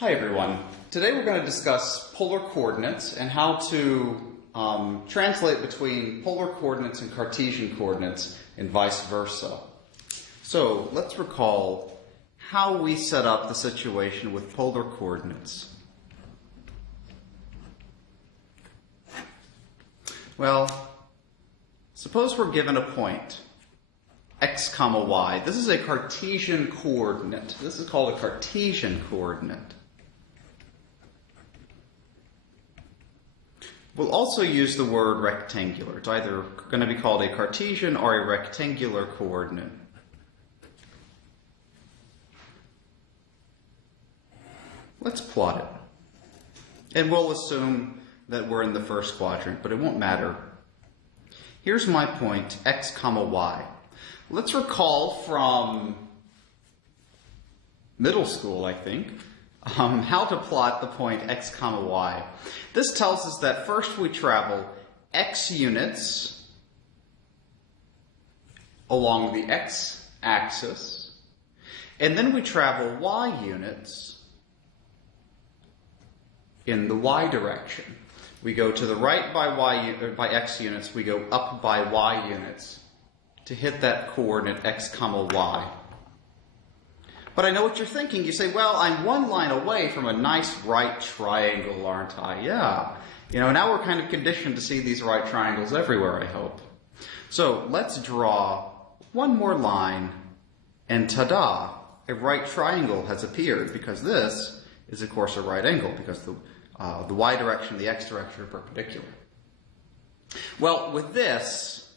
Hi everyone. Today we're going to discuss polar coordinates and how to translate between polar coordinates and Cartesian coordinates and vice versa. So let's recall how we set up the situation with polar coordinates. Well, suppose we're given a point, x comma y. This is a Cartesian coordinate. This is called a Cartesian coordinate. We'll also use the word rectangular. It's either going to be called a Cartesian or a rectangular coordinate. Let's plot it. And we'll assume that we're in the first quadrant, but it won't matter. Here's my point, x comma y. Let's recall from middle school, I think, how to plot the point x comma y. This tells us that first we travel x units along the x-axis, and then we travel y units in the y direction. We go to the right by x units, we go up by y units to hit that coordinate x comma y. But I know what you're thinking. You say, well, I'm one line away from a nice right triangle, aren't I? Yeah. Now we're kind of conditioned to see these right triangles everywhere, I hope. So let's draw one more line, and ta-da, a right triangle has appeared, because this is, of course, a right angle, because the y direction and the x direction are perpendicular. Well, with this,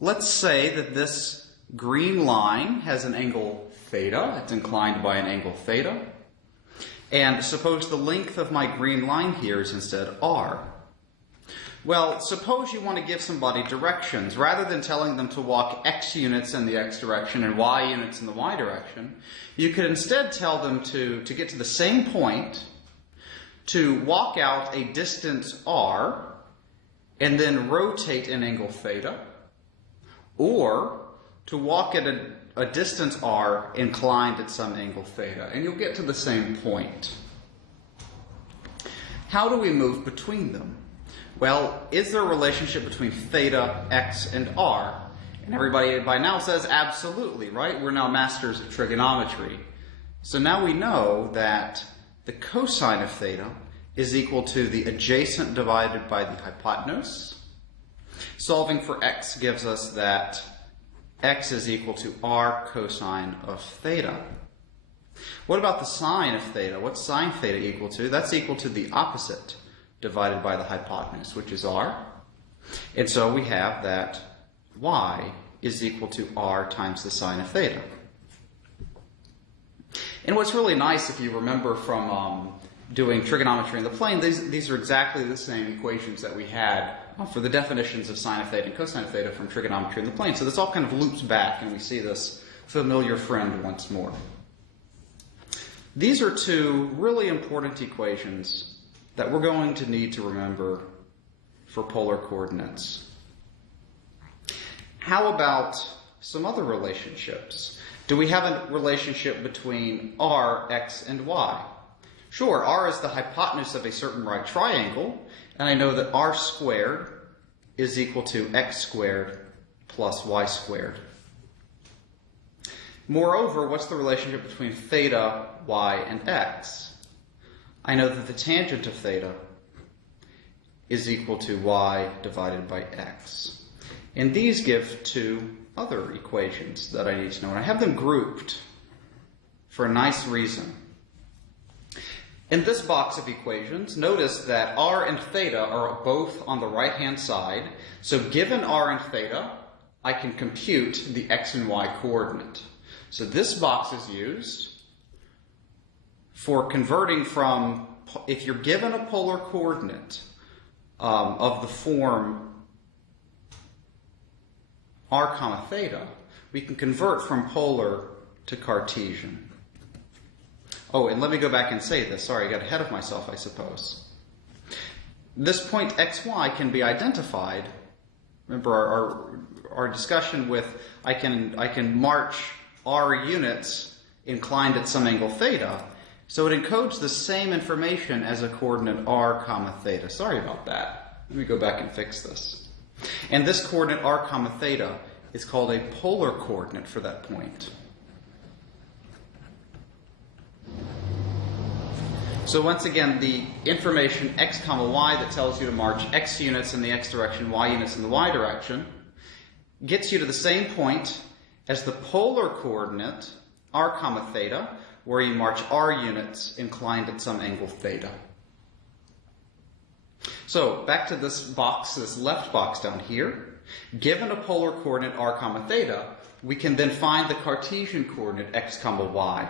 let's say that this green line has an angle theta. It's inclined by an angle theta. And suppose the length of my green line here is instead r. Well, suppose you want to give somebody directions. Rather than telling them to walk x units in the x direction and y units in the y direction, you could instead tell them to get to the same point, to walk out a distance r, and then rotate an angle theta, or to walk at a distance r inclined at some angle theta, and you'll get to the same point. How do we move between them? Well, is there a relationship between theta, x, and r? And everybody by now says absolutely, right? We're now masters of trigonometry. So now we know that the cosine of theta is equal to the adjacent divided by the hypotenuse. Solving for x gives us that x is equal to r cosine of theta. What about the sine of theta? What's sine theta equal to? That's equal to the opposite divided by the hypotenuse, which is r. And so we have that y is equal to r times the sine of theta. And what's really nice, if you remember from doing trigonometry in the plane, these are exactly the same equations that we had for the definitions of sine of theta and cosine of theta from trigonometry in the plane. So this all kind of loops back, and we see this familiar friend once more. These are two really important equations that we're going to need to remember for polar coordinates. How about some other relationships? Do we have a relationship between r, x, and y? Sure, r is the hypotenuse of a certain right triangle, and I know that r squared is equal to x squared plus y squared. Moreover, what's the relationship between theta, y, and x? I know that the tangent of theta is equal to y divided by x. And these give two other equations that I need to know, and I have them grouped for a nice reason. In this box of equations, notice that r and theta are both on the right-hand side. So given r and theta, I can compute the x and y coordinate. So this box is used for converting from, if you're given a polar coordinate of the form r comma theta, we can convert from polar to Cartesian. Oh, and let me go back and say this. Sorry, I got ahead of myself, I suppose. This point xy can be identified. Remember our discussion with I can march r units inclined at some angle theta. So it encodes the same information as a coordinate r comma theta. Sorry about that. Let me go back and fix this. And this coordinate r comma theta is called a polar coordinate for that point. So once again, the information x comma y that tells you to march x units in the x direction, y units in the y direction, gets you to the same point as the polar coordinate r comma theta, where you march r units inclined at some angle theta. So back to this box, this left box down here. Given a polar coordinate r comma theta, we can then find the Cartesian coordinate x comma y.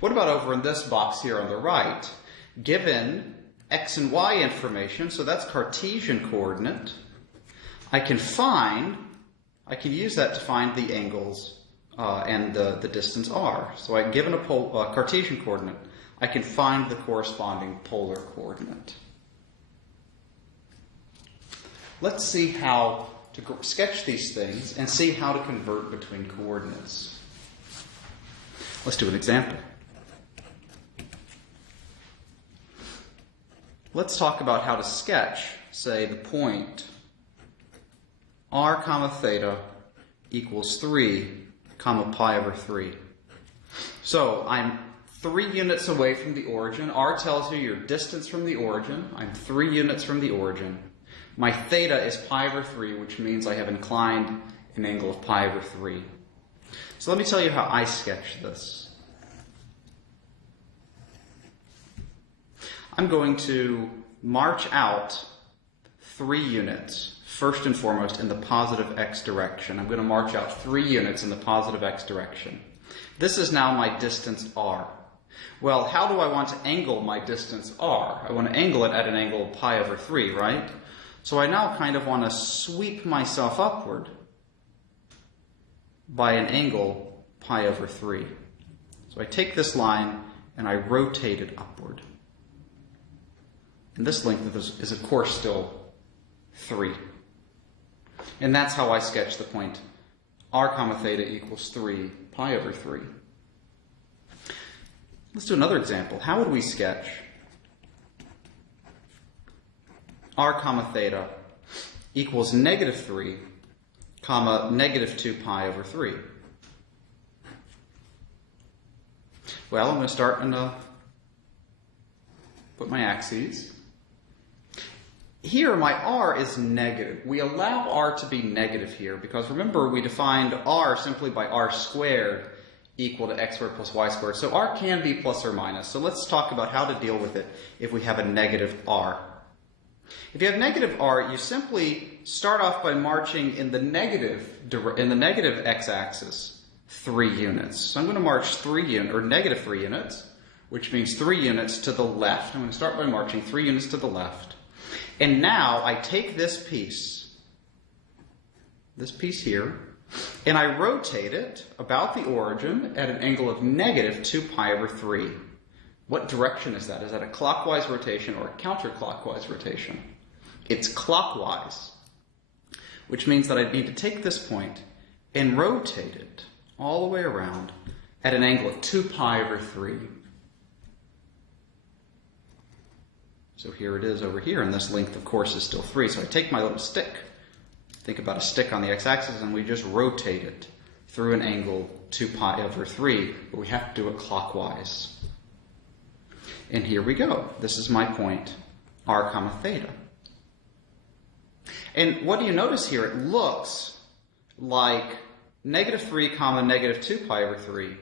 What about over in this box here on the right? Given x and y information, so that's Cartesian coordinate, I can use that to find the angles and the distance r. So given a Cartesian coordinate, I can find the corresponding polar coordinate. Let's see how to sketch these things and see how to convert between coordinates. Let's do an example. Let's talk about how to sketch, say, the point r comma theta equals 3 comma pi over 3. So I'm 3 units away from the origin. R tells you your distance from the origin. I'm 3 units from the origin. My theta is pi over 3, which means I have inclined an angle of pi over 3. So let me tell you how I sketch this. I'm going to march out 3 units, first and foremost, in the positive x direction. I'm going to march out 3 units in the positive x direction. This is now my distance r. Well, how do I want to angle my distance r? I want to angle it at an angle of pi over 3, right? So I now kind of want to sweep myself upward by an angle pi over 3. So I take this line and I rotate it upward. And this length is of course still 3. And that's how I sketch the point r comma theta equals 3 pi over 3. Let's do another example. How would we sketch r comma theta equals negative 3 comma negative 2 pi over 3? Well, I'm going to start and put my axes. Here, my r is negative. We allow r to be negative here because remember we defined r simply by r squared equal to x squared plus y squared. So r can be plus or minus. So let's talk about how to deal with it if we have a negative r. If you have negative r, you simply start off by marching in the negative x-axis 3 units. So I'm going to march negative 3 units, which means 3 units to the left. I'm going to start by marching 3 units to the left. And now I take this piece here, and I rotate it about the origin at an angle of negative 2 pi over 3. What direction is that? Is that a clockwise rotation or a counterclockwise rotation? It's clockwise, which means that I need to take this point and rotate it all the way around at an angle of 2 pi over 3. So here it is over here, and this length, of course, is still 3. So I take my little stick, think about a stick on the x-axis, and we just rotate it through an angle 2 pi over 3, but we have to do it clockwise. And here we go. This is my point, r comma theta. And what do you notice here? It looks like negative 3 comma negative 2 pi over 3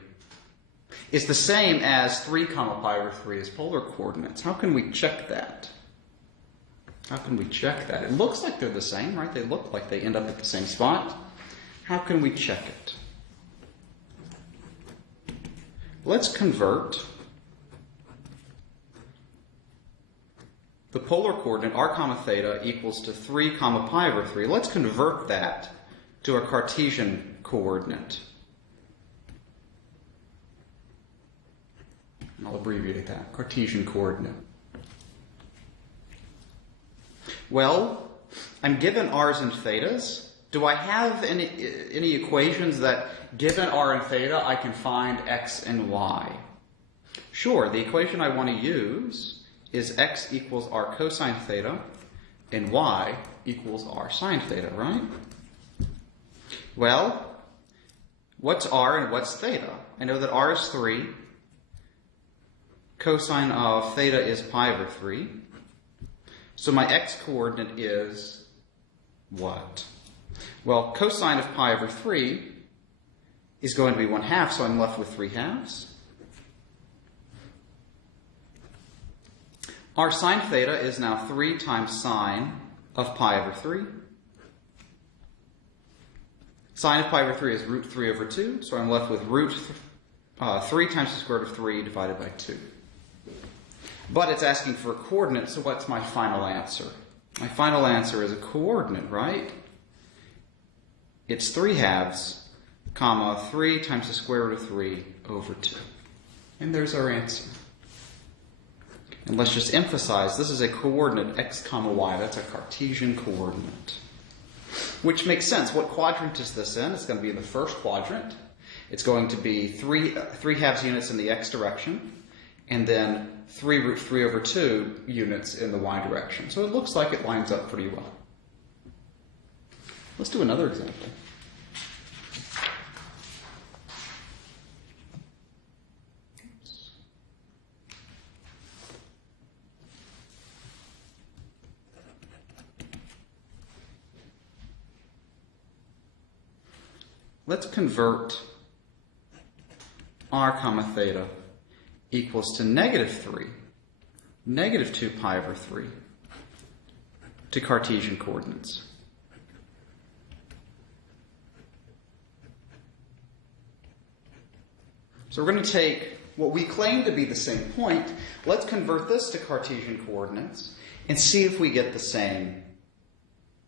is the same as 3 comma pi over 3 as polar coordinates. How can we check that? How can we check that? It looks like they're the same, right? They look like they end up at the same spot. How can we check it? Let's convert the polar coordinate r comma theta equals to 3 comma pi over 3. Let's convert that to a Cartesian coordinate. And I'll abbreviate that, Cartesian coordinate. Well, I'm given r's and thetas. Do I have any equations that given r and theta I can find x and y? Sure, the equation I want to use is x equals r cosine theta and y equals r sine theta, right? Well, what's r and what's theta? I know that r is 3. Cosine of theta is pi over 3. So my x-coordinate is what? Well, cosine of pi over 3 is going to be 1/2, so I'm left with 3/2. R sine theta is now 3 times sine of pi over 3. Sine of pi over 3 is root 3 over 2, so I'm left with root 3 times the square root of 3 divided by 2. But it's asking for a coordinate, so what's my final answer? My final answer is a coordinate, right? It's 3/2, comma, 3 times the square root of 3 over 2. And there's our answer. And let's just emphasize, this is a coordinate, x comma y. That's a Cartesian coordinate. Which makes sense. What quadrant is this in? It's going to be in the first quadrant. It's going to be 3/2 units in the x direction, and then 3 root 3 over 2 units in the y direction. So it looks like it lines up pretty well. Let's do another example. Let's convert r comma theta equals to -3, -2 pi over 3 to Cartesian coordinates. So we're going to take what we claim to be the same point. Let's convert this to Cartesian coordinates and see if we get the same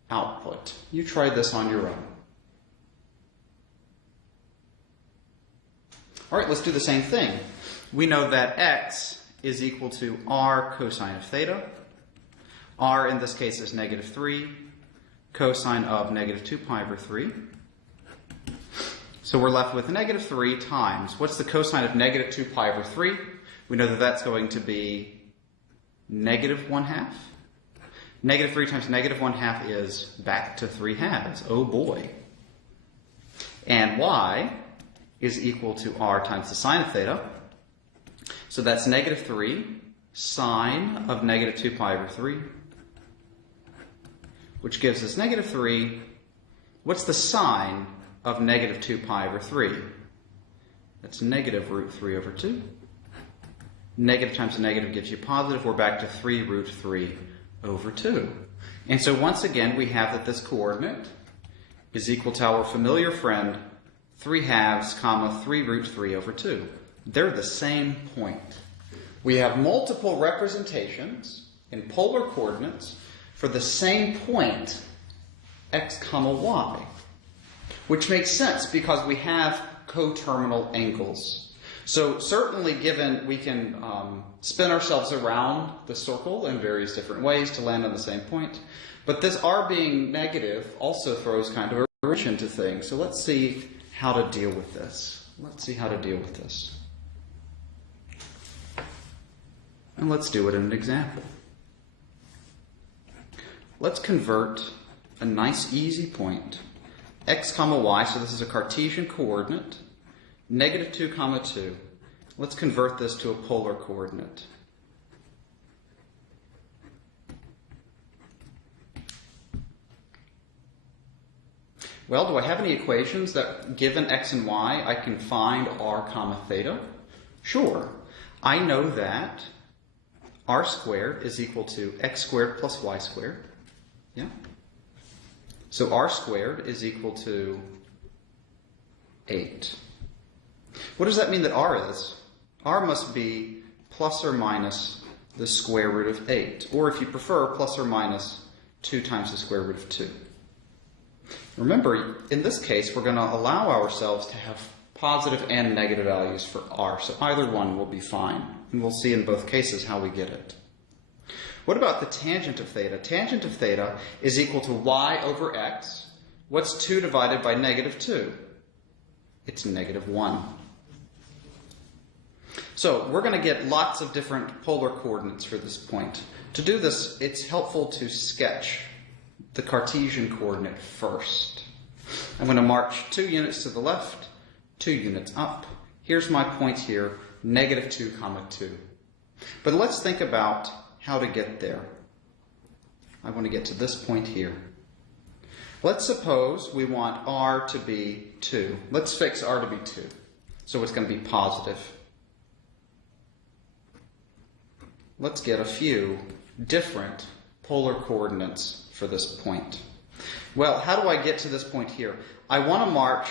output. You try this on your own. All right, let's do the same thing. We know that x is equal to r cosine of theta. R in this case is -3, cosine of -2 pi over 3. So we're left with -3 times, what's the cosine of -2 pi over 3? We know that that's going to be -1/2. -3 times -1/2 is back to 3/2. Oh boy. And y is equal to r times the sine of theta. So that's -3 sine of -2 pi over 3, which gives us -3. What's the sine of -2 pi over 3? That's root 3 over 2. Negative times a negative gives you positive. We're back to 3 root 3 over 2. And so once again, we have that this coordinate is equal to our familiar friend 3/2, comma, 3 root 3 over 2. They're the same point. We have multiple representations in polar coordinates for the same point, x comma y, which makes sense because we have coterminal angles. So certainly given we can spin ourselves around the circle in various different ways to land on the same point, but this r being negative also throws kind of a wrench into things. So let's see how to deal with this. And let's do it in an example. Let's convert a nice easy point, x comma y, so this is a Cartesian coordinate, -2 comma 2. Let's convert this to a polar coordinate. Well, do I have any equations that, given x and y, I can find r comma theta? Sure. I know that r squared is equal to x squared plus y squared. Yeah? So r squared is equal to 8. What does that mean that r is? R must be plus or minus the square root of 8. Or if you prefer, plus or minus 2 times the square root of 2. Remember, in this case, we're going to allow ourselves to have positive and negative values for r, so either one will be fine. And we'll see in both cases how we get it. What about the tangent of theta? Tangent of theta is equal to y over x. What's 2 divided by -2? It's -1. So we're going to get lots of different polar coordinates for this point. To do this, it's helpful to sketch the Cartesian coordinate first. I'm going to march 2 units to the left, 2 units up. Here's my point here, -2, 2. But let's think about how to get there. I want to get to this point here. Let's suppose we want r to be 2. Let's fix r to be 2. So it's going to be positive. Let's get a few different polar coordinates for this point. Well, how do I get to this point here? I want to march,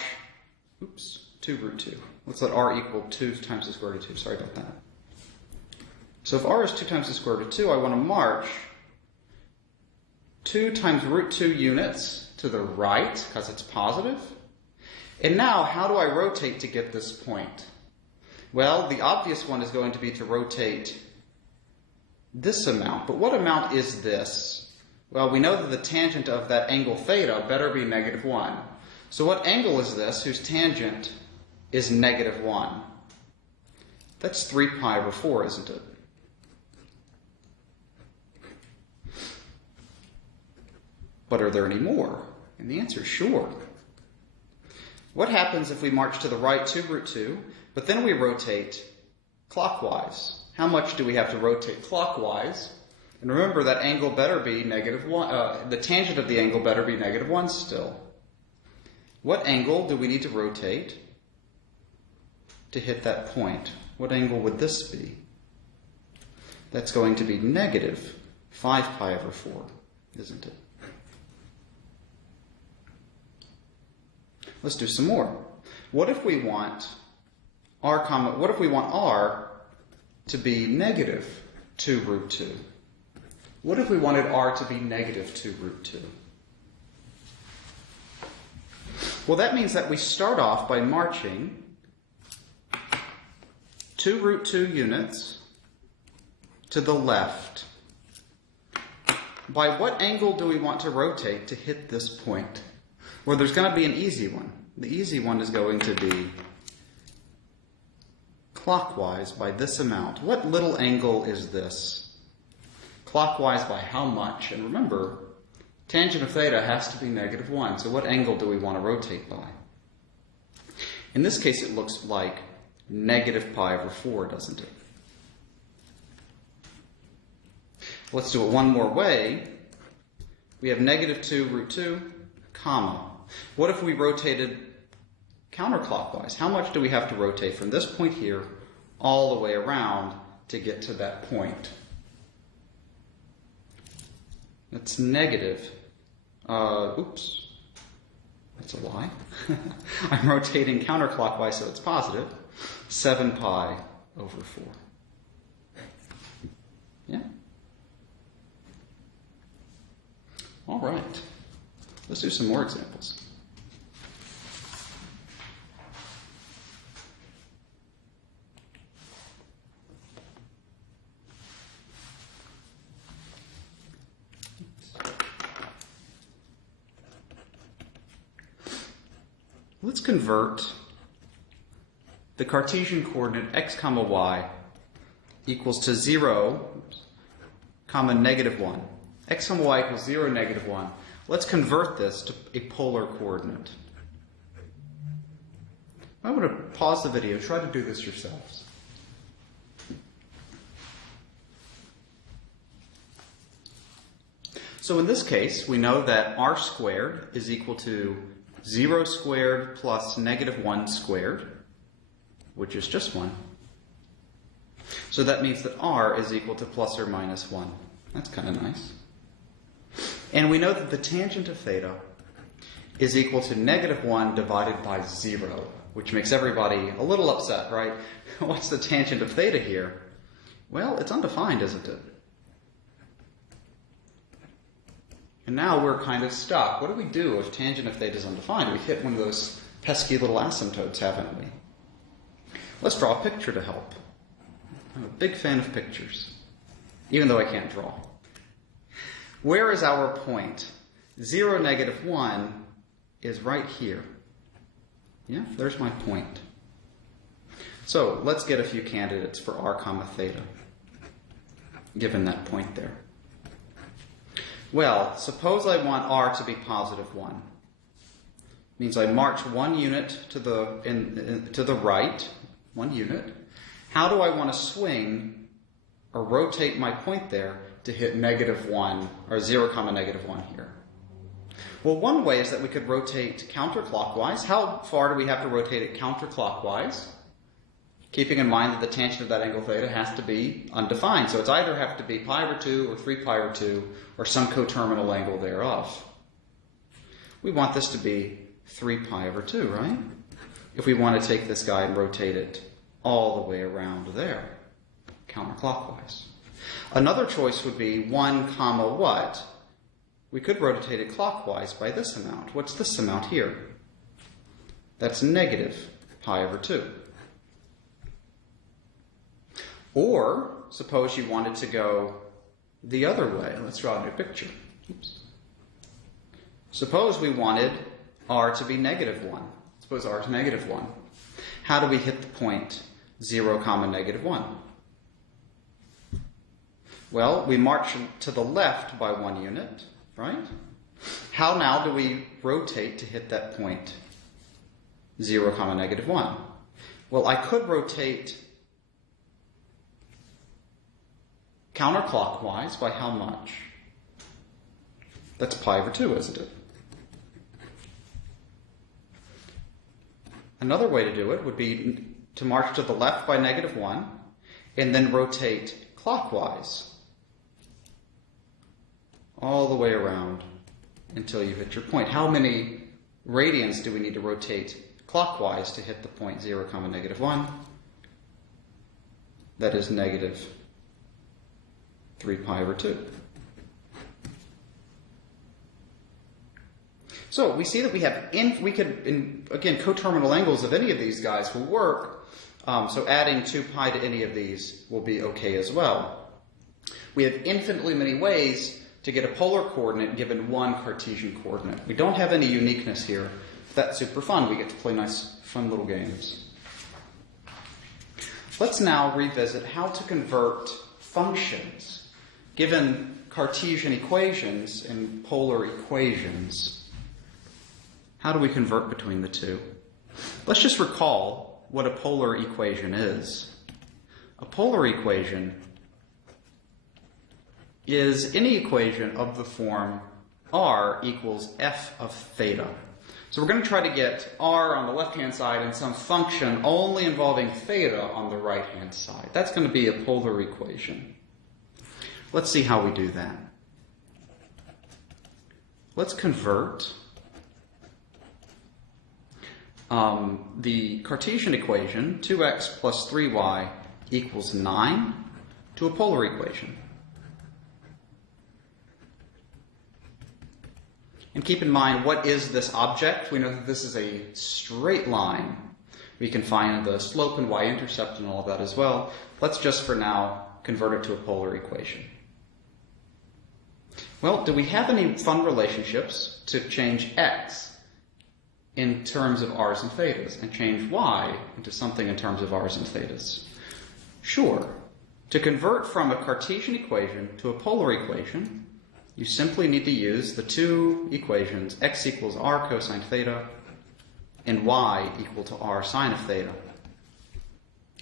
2√2. Let's let r equal 2 times the square root of 2. Sorry about that. So if r is 2 times the square root of 2, I want to march 2 times √2 units to the right, because it's positive. And now, how do I rotate to get this point? Well, the obvious one is going to be to rotate this amount. But what amount is this? Well, we know that the tangent of that angle theta better be -1. So what angle is this whose tangent is -1? That's 3 pi over 4, isn't it? But are there any more? And the answer is sure. What happens if we march to the right 2√2, but then we rotate clockwise? How much do we have to rotate clockwise? And remember, that angle better be -1. The tangent of the angle better be -1 still. What angle do we need to rotate to hit that point? What angle would this be? That's going to be -5 pi over 4, isn't it? Let's do some more. What if we want r to be -2√2? What if we wanted r to be -2√2? Well, that means that we start off by marching 2√2 units to the left. By what angle do we want to rotate to hit this point? Well, there's going to be an easy one. The easy one is going to be clockwise by this amount. What little angle is this? Clockwise by how much? And remember, tangent of theta has to be -1. So what angle do we want to rotate by? In this case, it looks like -pi over 4, doesn't it? Let's do it one more way. We have -2√2, comma. What if we rotated counterclockwise? How much do we have to rotate from this point here all the way around to get to that point? That's that's a lie. I'm rotating counterclockwise, so it's positive. 7 pi over 4. Yeah? All right. Let's do some more examples. Let's convert the Cartesian coordinate x comma y equals to 0, comma -1. X comma y equals 0, -1. Let's convert this to a polar coordinate. I'm going to pause the video. Try to do this yourselves. So in this case, we know that r squared is equal to 0 squared plus -1 squared, which is just 1. So that means that r is equal to plus or minus 1. That's kind of nice. And we know that the tangent of theta is equal to -1 divided by 0, which makes everybody a little upset, right? What's the tangent of theta here? Well, it's undefined, isn't it? And now we're kind of stuck. What do we do if tangent of theta is undefined? We hit one of those pesky little asymptotes, haven't we? Let's draw a picture to help. I'm a big fan of pictures, even though I can't draw. Where is our point? 0, -1 is right here. Yeah, there's my point. So let's get a few candidates for r comma theta, given that point there. Well, suppose I want r to be positive 1. Means I march 1 unit to the right, 1 unit. How do I want to swing or rotate my point there to hit -1 or 0 comma -1 here? Well, one way is that we could rotate counterclockwise. How far do we have to rotate it counterclockwise? Keeping in mind that the tangent of that angle theta has to be undefined. So it's either have to be pi over 2 or 3 pi over 2 or some coterminal angle thereof. We want this to be 3 pi over 2, right? If we want to take this guy and rotate it all the way around there, counterclockwise. Another choice would be 1 comma what? We could rotate it clockwise by this amount. What's this amount here? That's negative pi over 2. Or, suppose you wanted to go the other way. Let's draw a new picture. Oops. Suppose we wanted r to be -1. Suppose r is -1. How do we hit the point 0 comma -1? Well, we march to the left by 1 unit, right? How now do we rotate to hit that point 0 comma -1? Well, I could rotate counterclockwise by how much? That's pi over 2, isn't it? Another way to do it would be to march to the left by -1 and then rotate clockwise all the way around until you hit your point. How many radians do we need to rotate clockwise to hit the point 0 comma -1? That is negative 3 pi over 2. So we see that we have, again, coterminal angles of any of these guys will work. So adding 2 pi to any of these will be okay as well. We have infinitely many ways to get a polar coordinate given one Cartesian coordinate. We don't have any uniqueness here. That's super fun. We get to play nice, fun little games. Let's now revisit how to convert functions given Cartesian equations and polar equations. How do we convert between the two? Let's just recall what a polar equation is. A polar equation is any equation of the form r equals f of theta. So we're going to try to get r on the left-hand side and some function only involving theta on the right-hand side. That's going to be a polar equation. Let's see how we do that. Let's convert the Cartesian equation, 2x plus 3y equals 9, to a polar equation. And keep in mind, what is this object? We know that this is a straight line. We can find the slope and y-intercept and all of that as well. Let's just for now convert it to a polar equation. Well, do we have any fun relationships to change x in terms of r's and thetas and change y into something in terms of r's and thetas? Sure. To convert from a Cartesian equation to a polar equation, you simply need to use the two equations, x equals r cosine theta and y equal to r sine of theta.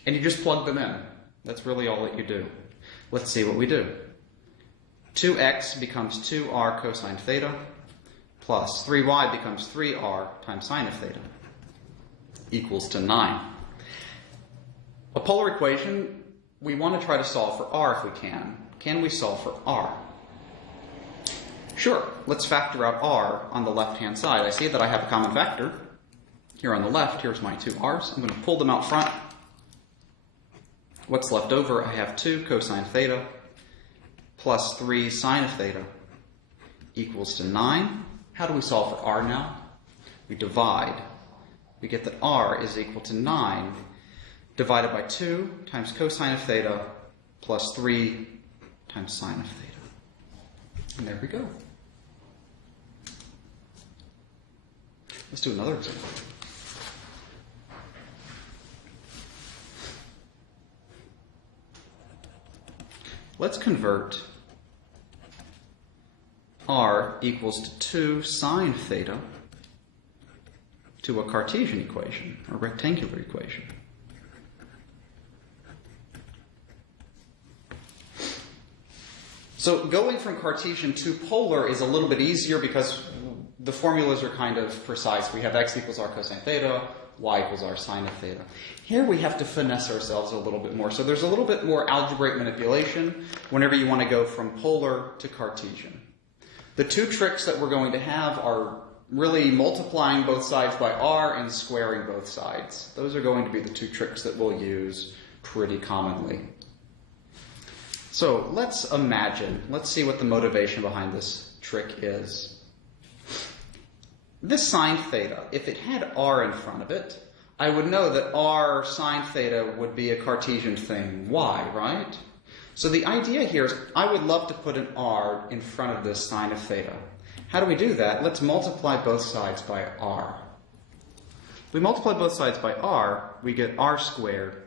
And you just plug them in. That's really all that you do. Let's see what we do. 2x becomes 2r cosine theta plus 3y becomes 3r times sine of theta equals to 9. A polar equation, we want to try to solve for r if we can. Can we solve for r? Sure, let's factor out r on the left-hand side. I see that I have a common factor. Here on the left, here's my two r's. I'm going to pull them out front. What's left over? I have 2 cosine theta plus 3 sine of theta equals to 9. How do we solve for r now? We divide. We get that r is equal to 9 divided by 2 times cosine of theta plus 3 times sine of theta. And there we go. Let's do another example. let's convert r equals to 2 sine theta to a Cartesian equation, a rectangular equation. So going from Cartesian to polar is a little bit easier because the formulas are kind of precise. We have x equals r cosine theta, y equals r sine of theta. Here we have to finesse ourselves a little bit more. So there's a little bit more algebraic manipulation whenever you want to go from polar to Cartesian. The two tricks that we're going to have are really multiplying both sides by r and squaring both sides. Those are going to be the two tricks that we'll use pretty commonly. So let's see what the motivation behind this trick is. This sine theta, if it had r in front of it, I would know that r sine theta would be a Cartesian thing, y, right? So the idea here is I would love to put an r in front of this sine of theta. How do we do that? Let's multiply both sides by r. If we multiply both sides by r, we get r squared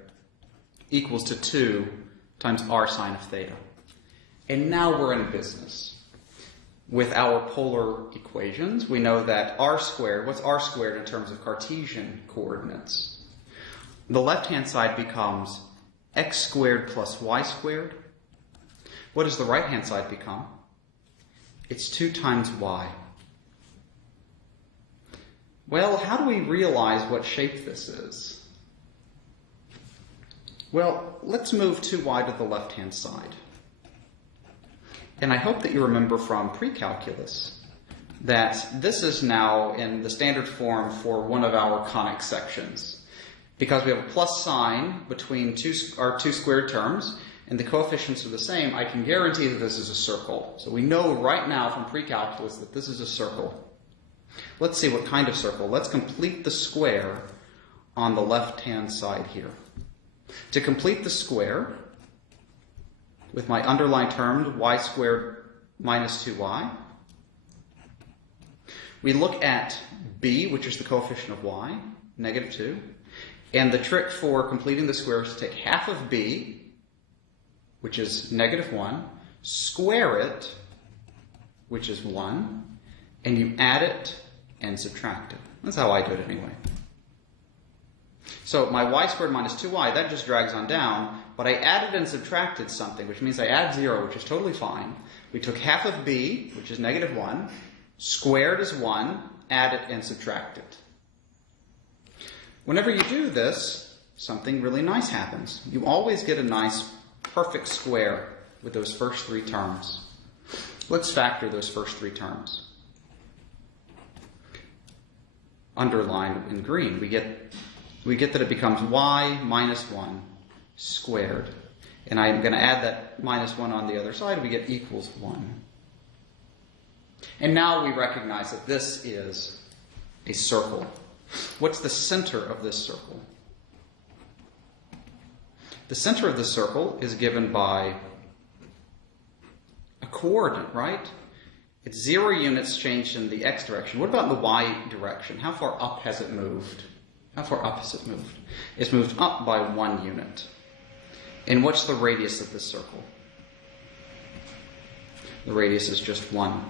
equals to 2 times r sine of theta. And now we're in business. With our polar equations, we know that r squared, what's r squared in terms of Cartesian coordinates? The left-hand side becomes x squared plus y squared. What does the right-hand side become? It's 2 times y. Well, how do we realize what shape this is? Well, let's move 2y to the left-hand side. And I hope that you remember from pre-calculus that this is now in the standard form for one of our conic sections. Because we have a plus sign between our two squared terms, and the coefficients are the same, I can guarantee that this is a circle. So we know right now from pre-calculus that this is a circle. Let's see what kind of circle. Let's complete the square on the left-hand side here. To complete the square, with my underlined term, y squared minus 2y, we look at b, which is the coefficient of y, negative 2. And the trick for completing the square is to take half of b, which is negative 1, square it, which is 1, and you add it and subtract it. That's how I do it anyway. So my y squared minus 2y, that just drags on down, but I added and subtracted something, which means I added 0, which is totally fine. We took half of b, which is negative 1, squared is 1, add it and subtract it. Whenever you do this, something really nice happens. You always get a nice perfect square with those first 3 terms. Let's factor those first 3 terms. Underlined in green, we get that it becomes y minus 1 squared. And I'm going to add that minus 1 on the other side. We get equals 1. And now we recognize that this is a circle. What's the center of this circle? The center of the circle is given by a coordinate, right? It's 0 units changed in the x direction. What about in the y direction? How far up has it moved? How far up has it moved? It's moved up by 1 unit. And what's the radius of this circle? The radius is just 1.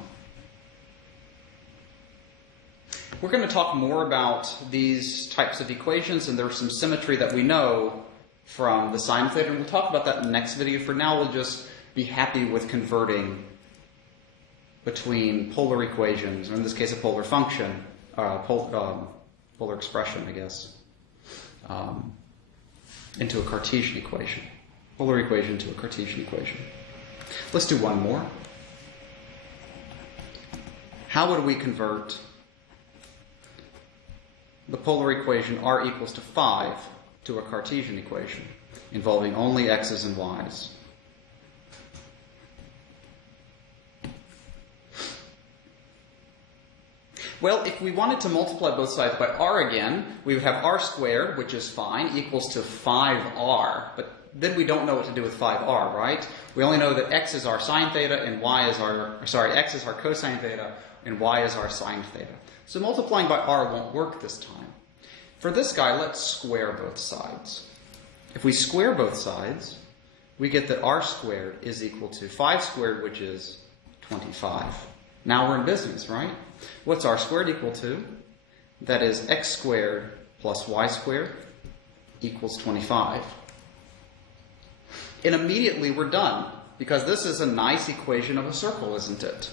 We're going to talk more about these types of equations, and there's some symmetry that we know from the sine theta, and we'll talk about that in the next video. For now, we'll just be happy with converting between polar equations, or in this case, a polar function, polar expression, I guess, into a Cartesian equation. Polar equation to a Cartesian equation. Let's do one more. How would we convert the polar equation r equals to 5 to a Cartesian equation involving only x's and y's? Well, if we wanted to multiply both sides by r again, we would have r squared, which is fine, equals to 5r. But then we don't know what to do with 5r, right? We only know that x is our sine theta and x is our cosine theta and y is our sine theta. So multiplying by r won't work this time. For this guy, let's square both sides. If we square both sides, we get that r squared is equal to 5 squared, which is 25. Now we're in business, right? What's r squared equal to? That is x squared plus y squared equals 25. And immediately we're done, because this is a nice equation of a circle, isn't it?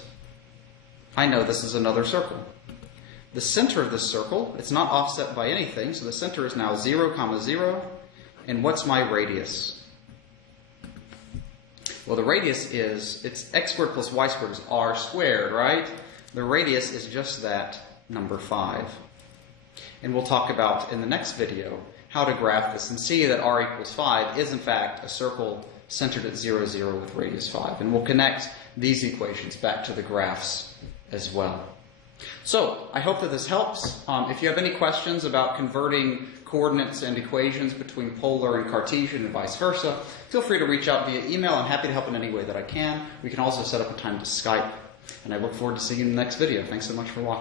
I know this is another circle. The center of this circle, it's not offset by anything, so the center is now 0, 0. And what's my radius? Well, the radius is, it's x squared plus y squared is r squared, right? The radius is just that, number 5. And we'll talk about in the next video how to graph this and see that r equals 5 is in fact a circle centered at 0, 0 with radius 5. And we'll connect these equations back to the graphs as well. So, I hope that this helps. If you have any questions about converting coordinates and equations between polar and Cartesian and vice versa, feel free to reach out via email. I'm happy to help in any way that I can. We can also set up a time to Skype. And I look forward to seeing you in the next video. Thanks so much for watching.